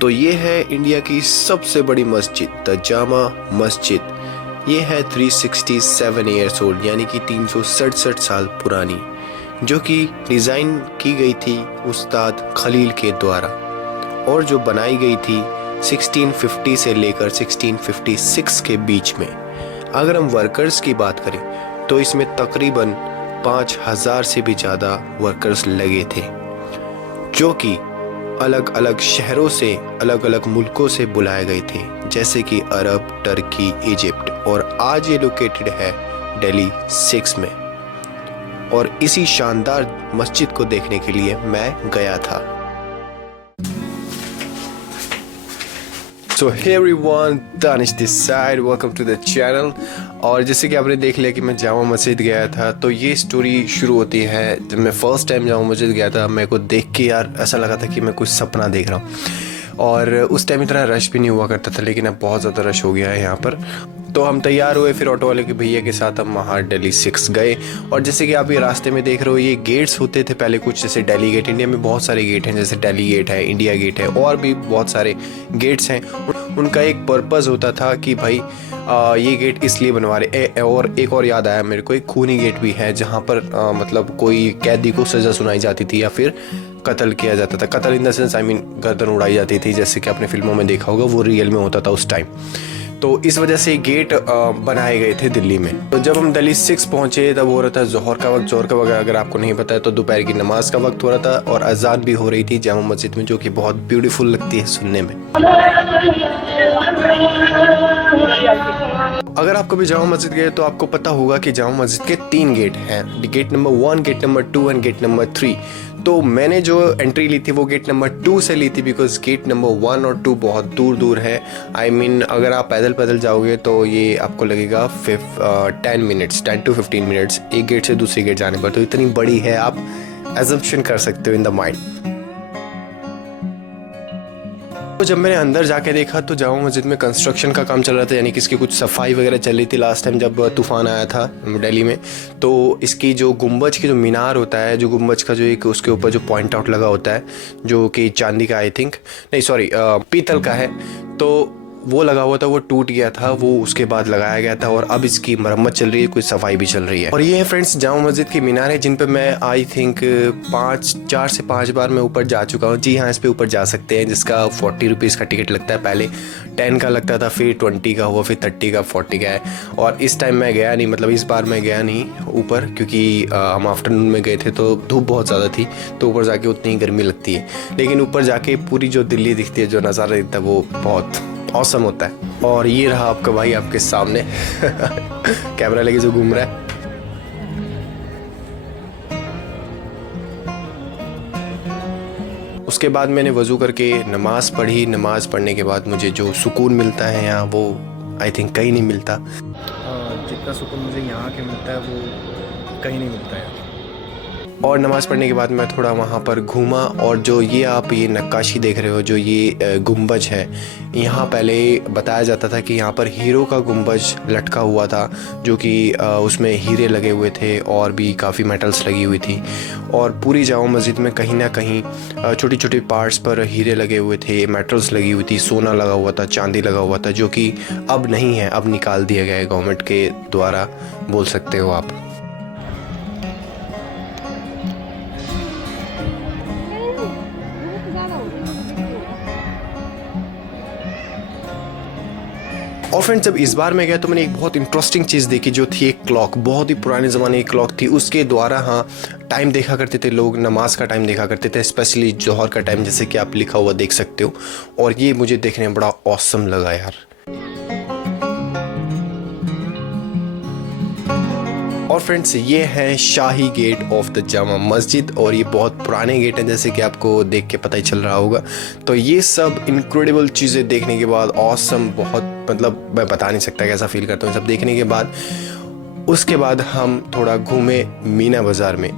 तो ये है इंडिया की सबसे बड़ी मस्जिद, द जामा मस्जिद। ये है 367 ईयर्स ओल्ड, यानी कि 367 साल पुरानी, जो कि डिज़ाइन की गई थी उस्ताद खलील के द्वारा और जो बनाई गई थी 1650 से लेकर 1656 के बीच में। अगर हम वर्कर्स की बात करें तो इसमें तकरीबन 5000 से भी ज़्यादा वर्कर्स लगे थे, जो कि अलग अलग शहरों से, अलग अलग मुल्कों से बुलाए गए थे, जैसे कि अरब, टर्की, इजिप्ट, और आज ये लोकेटेड है दिल्ली 6 में। और इसी शानदार मस्जिद को देखने के लिए मैं गया था। So hey everyone, Danish this side, welcome to the channel। और जैसे कि आपने देख लिया कि मैं जामा मस्जिद गया था, तो ये स्टोरी शुरू होती है जब मैं फ़र्स्ट टाइम जामा मस्जिद गया था। मेरे को देख के यार ऐसा लगा था कि मैं कुछ सपना देख रहा हूँ। और उस टाइम इतना रश भी नहीं हुआ करता था, लेकिन अब बहुत ज़्यादा रश हो गया है यहाँ पर। तो हम तैयार हुए, फिर ऑटो वाले के भैया के साथ हम वहाँ दिल्ली 6 गए। और जैसे कि आप ये रास्ते में देख रहे हो, ये गेट्स होते थे पहले कुछ, जैसे दिल्ली गेट। इंडिया में बहुत सारे गेट हैं, जैसे दिल्ली गेट है, इंडिया गेट है, और भी बहुत सारे गेट्स हैं। उनका एक पर्पज़ होता था कि भाई ये गेट इसलिए बनवा रहे। और एक और याद आया मेरे को, एक खूनी गेट भी है जहाँ पर मतलब कोई कैदी को सज़ा सुनाई जाती थी या फिर कत्ल किया जाता था। कत्ल in the sense I mean गर्दन उड़ाई जाती थी, जैसे कि आपने फिल्मों में देखा होगा, वो रियल में होता था उस टाइम। तो इस वजह से गेट बनाए गए थे दिल्ली में। तो जब हम दिल्ली 6 पहुंचे तब हो रहा था जोहर का वक्त। जोहर का वक्त अगर आपको नहीं पता है तो दोपहर की नमाज का वक्त हो रहा था, और अजान भी हो रही थी जामा मस्जिद में, जो कि बहुत ब्यूटीफुल लगती है सुनने में। अगर आप कभी जामा मस्जिद गए तो आपको पता होगा कि जामा मस्जिद के 3 गेट हैं, gate number 1, gate number 2 and gate number 3। तो मैंने जो एंट्री ली थी वो गेट नंबर 2 से ली थी, बिकॉज गेट नंबर 1 और 2 बहुत दूर दूर है। आई मीन अगर आप पैदल जाओगे तो ये आपको लगेगा 10 मिनट्स, 10 to 15 मिनट्स एक गेट से दूसरी गेट जाने पर। तो इतनी बड़ी है, आप एजम्पशन कर सकते हो इन द माइंड। तो जब मैंने अंदर जाके देखा तो जामा मस्जिद में कंस्ट्रक्शन का काम चल रहा था, यानी कि इसकी कुछ सफाई वगैरह चल रही थी लास्ट टाइम जब तूफ़ान आया था दिल्ली में। तो इसकी जो गुंबज की जो मीनार होता है, जो गुंबज का जो एक उसके ऊपर जो पॉइंट आउट लगा होता है, जो कि चांदी का आई थिंक, नहीं सॉरी पीतल का है, तो वो लगा हुआ था, वो टूट गया था, वो उसके बाद लगाया गया था और अब इसकी मरम्मत चल रही है, कुछ सफाई भी चल रही है। और ये है फ्रेंड्स जामा मस्जिद की मीनार है, जिन पे मैं आई थिंक 4 से 5 बार मैं ऊपर जा चुका हूँ। जी हाँ, इस पे ऊपर जा सकते हैं, जिसका 40 रुपीज़ का टिकट लगता है। पहले 10 का लगता था, फिर 20 का हुआ, फिर 30 का, 40 का है। और इस टाइम मैं गया नहीं, मतलब इस बार मैं गया नहीं ऊपर, क्योंकि हम आफ्टरनून में गए थे तो धूप बहुत ज़्यादा थी, तो ऊपर जाके उतनी ही गर्मी लगती है। लेकिन ऊपर जाके पूरी जो दिल्ली दिखती है, जो नज़ारा दिखता है, वो बहुत ऑसम होता है। और ये रहा आपका भाई आपके सामने कैमरा लेके जो घूम रहा है। उसके बाद मैंने वज़ू करके नमाज़ पढ़ी। नमाज़ पढ़ने के बाद मुझे जो सुकून मिलता है यहाँ, वो आई थिंक कहीं नहीं मिलता। जितना सुकून मुझे यहाँ के मिलता है वो कहीं नहीं मिलता है। और नमाज़ पढ़ने के बाद मैं थोड़ा वहाँ पर घूमा, और जो ये आप ये नक्काशी देख रहे हो, जो ये गुंबज है, यहाँ पहले बताया जाता था कि यहाँ पर हीरो का गुंबज लटका हुआ था, जो कि उसमें हीरे लगे हुए थे और भी काफ़ी मेटल्स लगी हुई थी। और पूरी जामा मस्जिद में कहीं ना कहीं छोटी छोटी पार्ट्स पर हीरे लगे हुए थे, मेटल्स लगी हुई थी, सोना लगा हुआ था, चांदी लगा हुआ था, जो कि अब नहीं है, अब निकाल दिया गया है गवर्नमेंट के द्वारा, बोल सकते हो आप। और फ्रेंड्स जब इस बार मैं गया तो मैंने एक बहुत इंटरेस्टिंग चीज़ देखी, जो थी एक क्लॉक। बहुत ही पुराने ज़माने की क्लॉक थी, उसके द्वारा हाँ टाइम देखा करते थे लोग, नमाज का टाइम देखा करते थे, स्पेशली जोहर का टाइम, जैसे कि आप लिखा हुआ देख सकते हो। और ये मुझे देखने में बड़ा ऑसम लगा यार। और फ्रेंड्स ये है शाही gate of the Jama Masjid, और ये बहुत पुराने गेट हैं, जैसे कि आपको देख के पता ही चल रहा होगा। तो ये सब इनक्रेडिबल चीज़ें देखने के बाद, ऑसम, बहुत मतलब मैं बता नहीं सकता कैसा फील करता हूँ सब देखने के बाद। उसके बाद हम थोड़ा घूमे मीना बाज़ार में।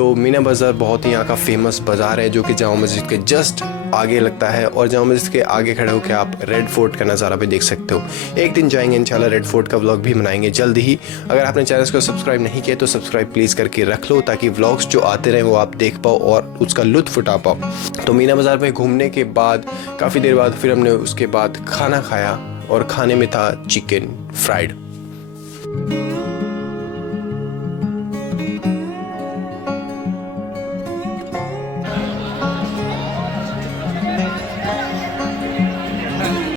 तो मीना बाज़ार बहुत ही यहाँ का फेमस बाज़ार है जो कि जामा मस्जिद के जस्ट आगे लगता है, और जामा मस्जिद के आगे खड़े होकर आप रेड फोर्ट का नज़ारा भी देख सकते हो। एक दिन जाएंगे इंशाल्लाह, रेड फोर्ट का व्लॉग भी बनाएंगे जल्द ही। अगर आपने चैनल को सब्सक्राइब नहीं किया तो सब्सक्राइब प्लीज़ करके रख लो, ताकि व्लॉग्स जो आते रहें वो आप देख पाओ और उसका लुत्फ़ उठा पाओ। तो मीना बाज़ार में घूमने के बाद काफ़ी देर बाद फिर हमने उसके बाद खाना खाया, और खाने में था चिकन फ्राइड।